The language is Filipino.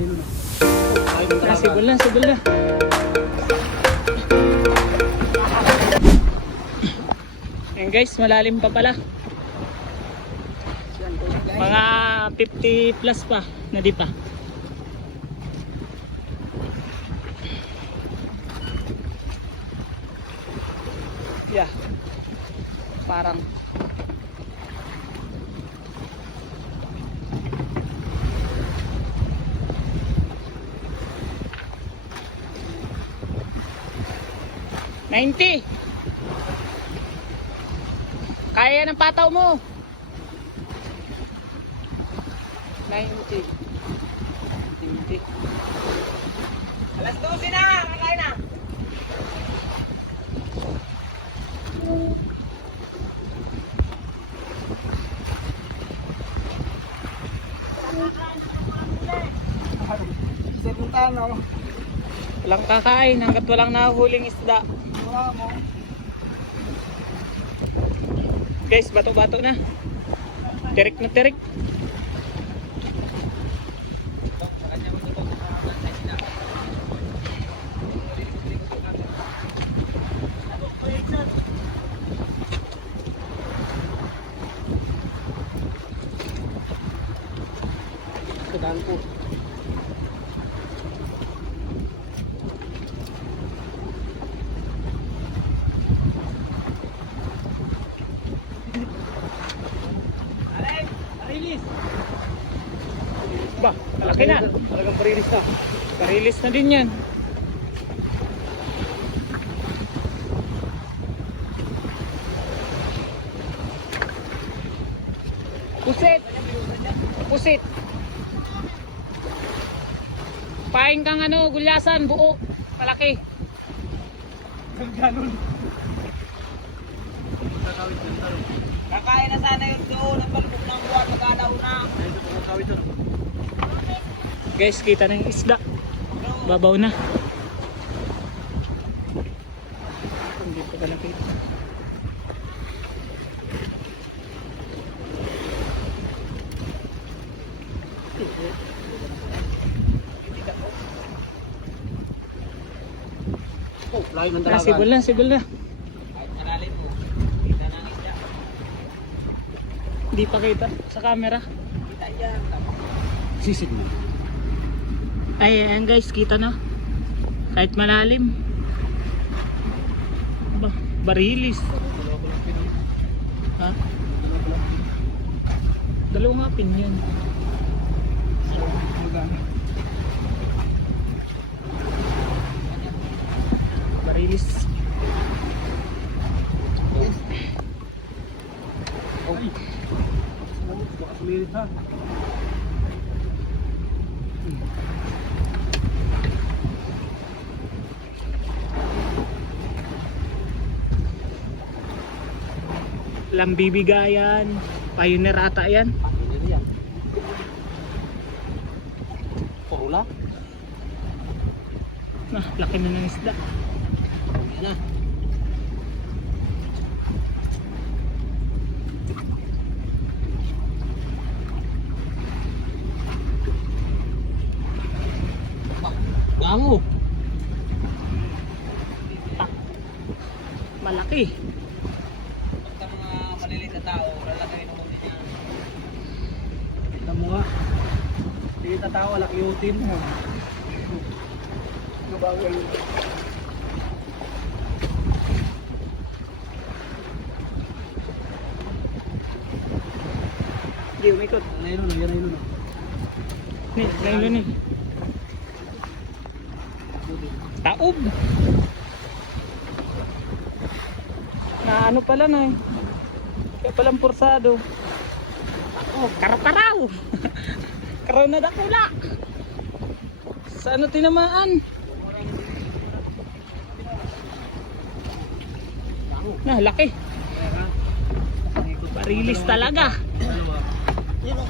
Sibol na, sibol na. Ayan guys, malalim pa pala. Mga 50 plus pa, na di pa. Yeah. Parang $90. Kaya ng pataw mo. 90. 90. Alas 12 na, kakain na. Walang kakain hanggat walang nahuhuling isda. Guys, bato-bato na. Tirik na tirik. Kedaan po. Ba, malaki na. Talagang parilis na. Parilis na din yan. Pusit. Pusit. Paing kang ano, gulyasan, buo. Malaki. Ganun. Kakain na sana yun doon. Ang palubog ng buwan. Magkalaw na. Guys, kita na yung isda. Babaw na. Hindi pa pala kita. Oh, layo ng dalagan. Sibol na, sibol na. Kahit malalim mo. Kita na ang isda. Hindi pa kita sa camera. Kita yan. Sisid mo. Ay, ayan guys, kita na. Kahit malalim. Ba, barilis. Ha? Dalawang apin yan. Barilis. Ay. Sumilit ha. Lambibigayan. Pioneer ata yan. Pioneer yan. Corula. Ah, laki na ng isda. Yan na. Bango. Malaki. Pagka mga maliliit na tao, lalagay naman din yan. Kita mo nga. Maliliit na tao, laki utin mo. Nabawal. Hindi umikot. Yan na yun. Ni, nailun eh. Taob. Na ano pala na eh. Kaya palang pursado. Oh, karataraw. Karaw na dakula. Sa ano tinamaan? Na, laki. Parilis talaga. Yun o.